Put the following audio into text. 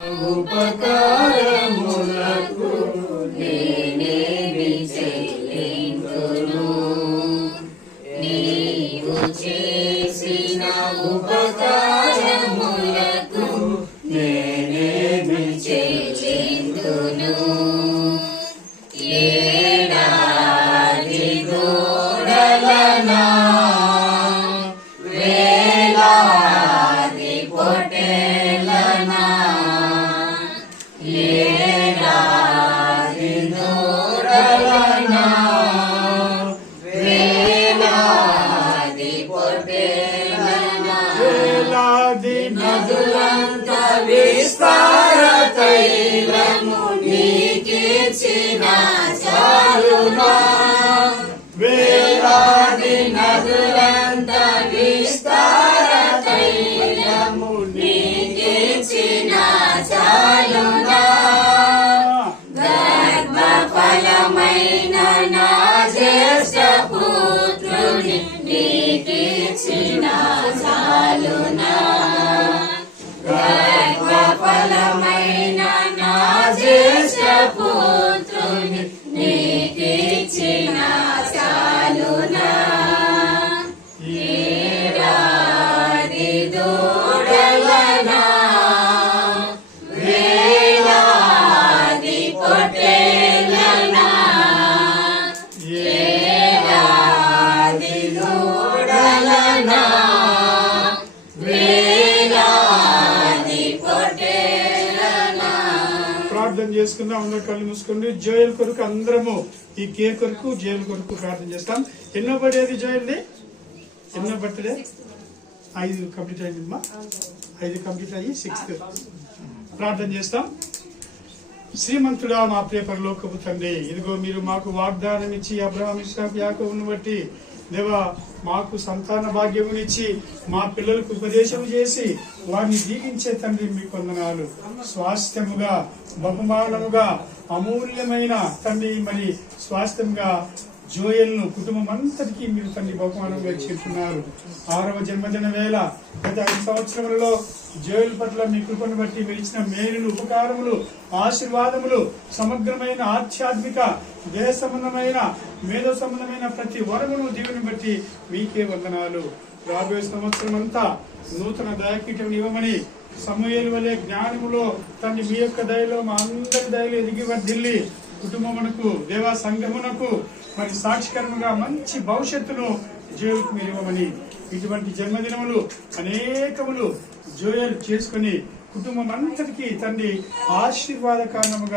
ఉపకారములకు నేనేమి చెల్లింతును నీవు చేసిన ఉపకారములకు నేనేమి చెల్లింతును ఏడాది దూడలనా వేలాది పొట్టేలనా ఏడాది దూడలనా వేలాది పొట్టేలనా వేలాది నదులంత విస్తార తైలము నీకిచ్చిన చాలునా వేలాది నదులంత విస్తార తైలము నీకిచ్చిన చాలునా గర్భఫలమైన నా జ్యేష్ఠ పుత్రుని నీకిచ్చిన చాలునా గర్భఫలమైన నా జ్యేష్ఠ పుత్రుని నీకిచ్చిన చాలునా ఏడాది దూడలనా వేలాది పొట్టేలనా ఏడాది దూడలనా వేలాది పొట్టేలనా. ప్రార్థన చేసుకుందాం. అందరూ కళ్ళు మూసుకోండి. జోయల్ కొరకు అందరము ఈ కేక్ కొరకు జోయల్ కొరకు ప్రార్థన చేస్తాం. ఎన్నో పడేది జోయల్ది? ఎన్నో బర్త్డే? 5 కంప్లీట్ అయిందమ్మా. 5 కంప్లీట్ అయ్యి 6th ప్రార్థన చేస్తాం. శ్రీమంతుడా మా ప్రియ పరలోకపు తండ్రి, ఇదిగో మీరు మాకు వాగ్దానం ఇచ్చి అబ్రహాం ఇస్సాకు యాకోబును బట్టి దేవా మాకు సంతాన భాగ్యమునిచ్చి మా పిల్లలకు ఉపదేశం చేసి వారిని దీవించే తండ్రి మీకు వందనాలు. స్వాస్థ్యముగా బహుమానముగా అమూల్యమైన తండ్రి మరి స్వాస్థ్యంగా జోయల్ను కుటుంబం అంతటికీ మీరు తండ్రి బహుమానంగా ఇచ్చుకున్నారు. 6వ జన్మదిన వేళ గత 5 సంవత్సరములలో జోయల్ పట్ల మీ కృపను బట్టి మీరు ఇచ్చిన మేలులు ఉపకారములు ఆశీర్వాదములు సమగ్రమైన ఆధ్యాత్మిక దేశ సంబంధమైన మేధో సంబంధమైన ప్రతి వరమును దీవుని బట్టి మీకే వందనాలు. రాబోయే సంవత్సరం అంతా నూతన దయకీటం ఇవ్వమని సమూయేలు వలె జ్ఞానములో తండ్రి మీ యొక్క దయలో మా అందరి దయలో ఎదిగి వర్ధిల్లి కుటుంబమునకు దేవా సంఘమునకు మరి సాక్షికరముగా మంచి భవిష్యత్తును జోయల్కు మీరు ఇవ్వమని, ఇటువంటి జన్మదినములు అనేకములు జోయల్ చేసుకుని కుటుంబం అంతటికీ తండ్రి ఆశీర్వాద కారణముగా